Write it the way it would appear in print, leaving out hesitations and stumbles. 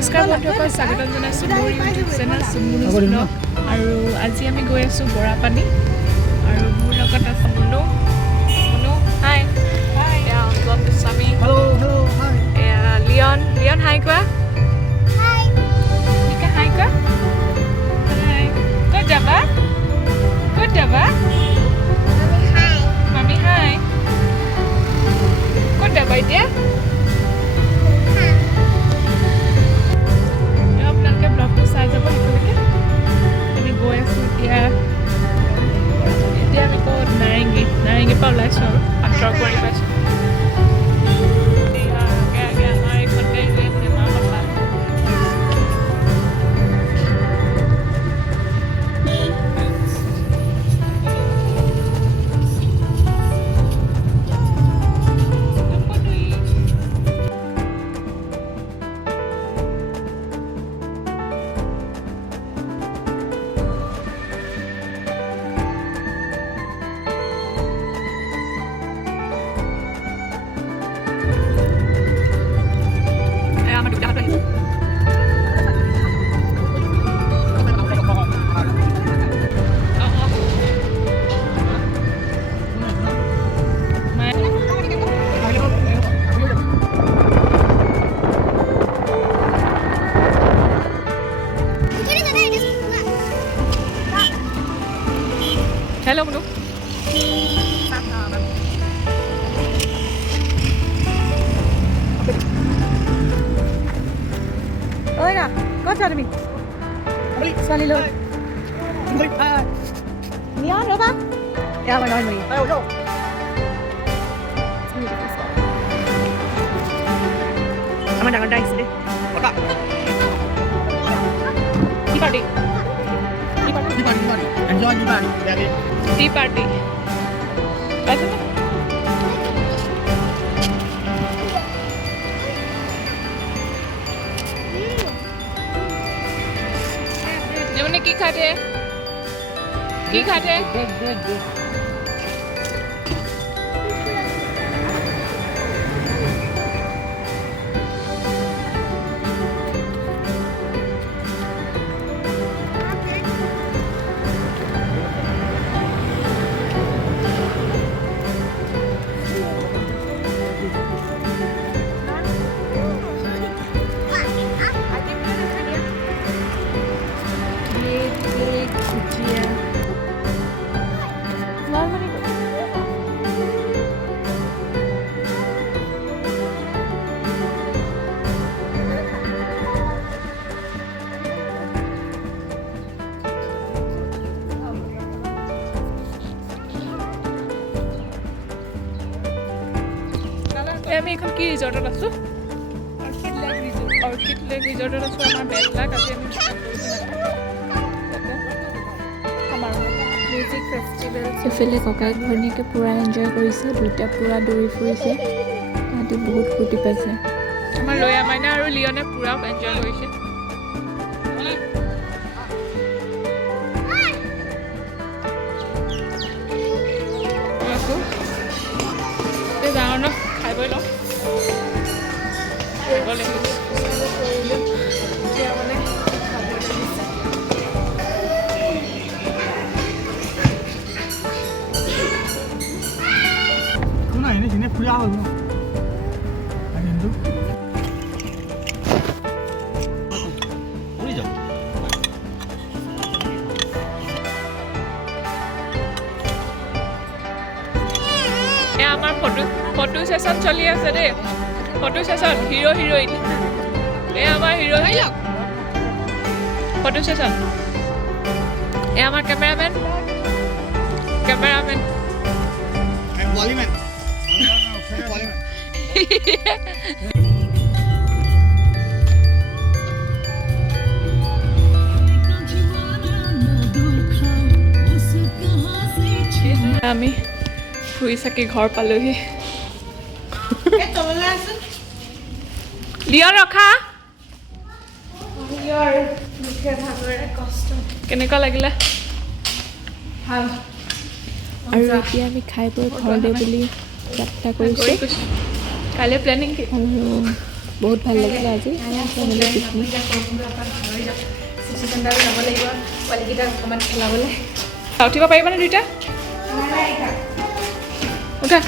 নমস্কাৰ বন্ধুসকল, স্বাগতম জনাইছোঁ মোৰ ইউটিউব চেনেল চুমুনুজ ব্লগ। আৰু আজি আমি গৈ আছোঁ বৰাপানী আৰু মোৰ লগত আছে মুনু। হাই। এয়া অঞ্জন গোস্বামী। এয়া লিয়ন হাই কোৱা। হাই কোৱা। হাই। ক'ত যাবা? মামি হাই। ক'ত যাবা এতিয়া? আপোনালোকে ব্লগটো চাই যাব সেইটোলৈকে। আমি গৈ আছোঁ এতিয়া আমি ক'ত নাৰেংগীৰ পৰা ওলাইছোঁ আৰু পাথৰ কৰি পাইছোঁ। আমাৰ এইখন গাড়ী গৈ আছে মাহঁত। Hello, Munu. Oi, na. Kau cari mi. Sali lo. Ni ada apa? Ya, mana ni? Ayo, yo. Aman jangan dice deh. Otak. Di party. Enjoy di party. Tea party. Baca tak? Yang mana ki khate? Bread. আমি এখন কি ৰিজৰ্টত আছোঁ? Orchid lake ৰিজৰ্টত আছোঁ। আমাৰ bed luck আজি আমি মিউজিক ফেষ্টিভেল। এইফালে ককায়েক ভনীয়েকে পূৰা এনজয় কৰিছে, দুইটা পূৰা দৌৰি ফুৰিছে, তাহাঁতি বহুত ফূৰ্তি পাইছে। আমাৰ লয়া মাইনা আৰু লিয়নে পূৰা এনজয় কৰিছে। যাওঁ ন, খাই বৈ লওঁ। আমাৰ ফটো সেশন চলি আছে দেই। Photo session heroine. আমাৰ হিৰোইন ফটো সেশন। আমাৰ কেমেৰামেন আমি ফুৰি চাকি ঘৰ পালোহি। লিয়ন ৰখা। কেনেকুৱা লাগিলে? ভাল। আৰু এতিয়া আমি খাই বৈ ঘৰলৈ বুলি যাত্ৰা কৰিছোঁ। কাইলৈ প্লেনিং কি? আৰু বহুত ভাল লাগিলে আজি ফেমিলি পিকনিক। চিটি চেণ্টাৰলৈ যাব লাগিব পোৱালীকেইটাক অকণমান খেলাবলৈ। উঠিব পাৰিবানে দুইটা? উঠা।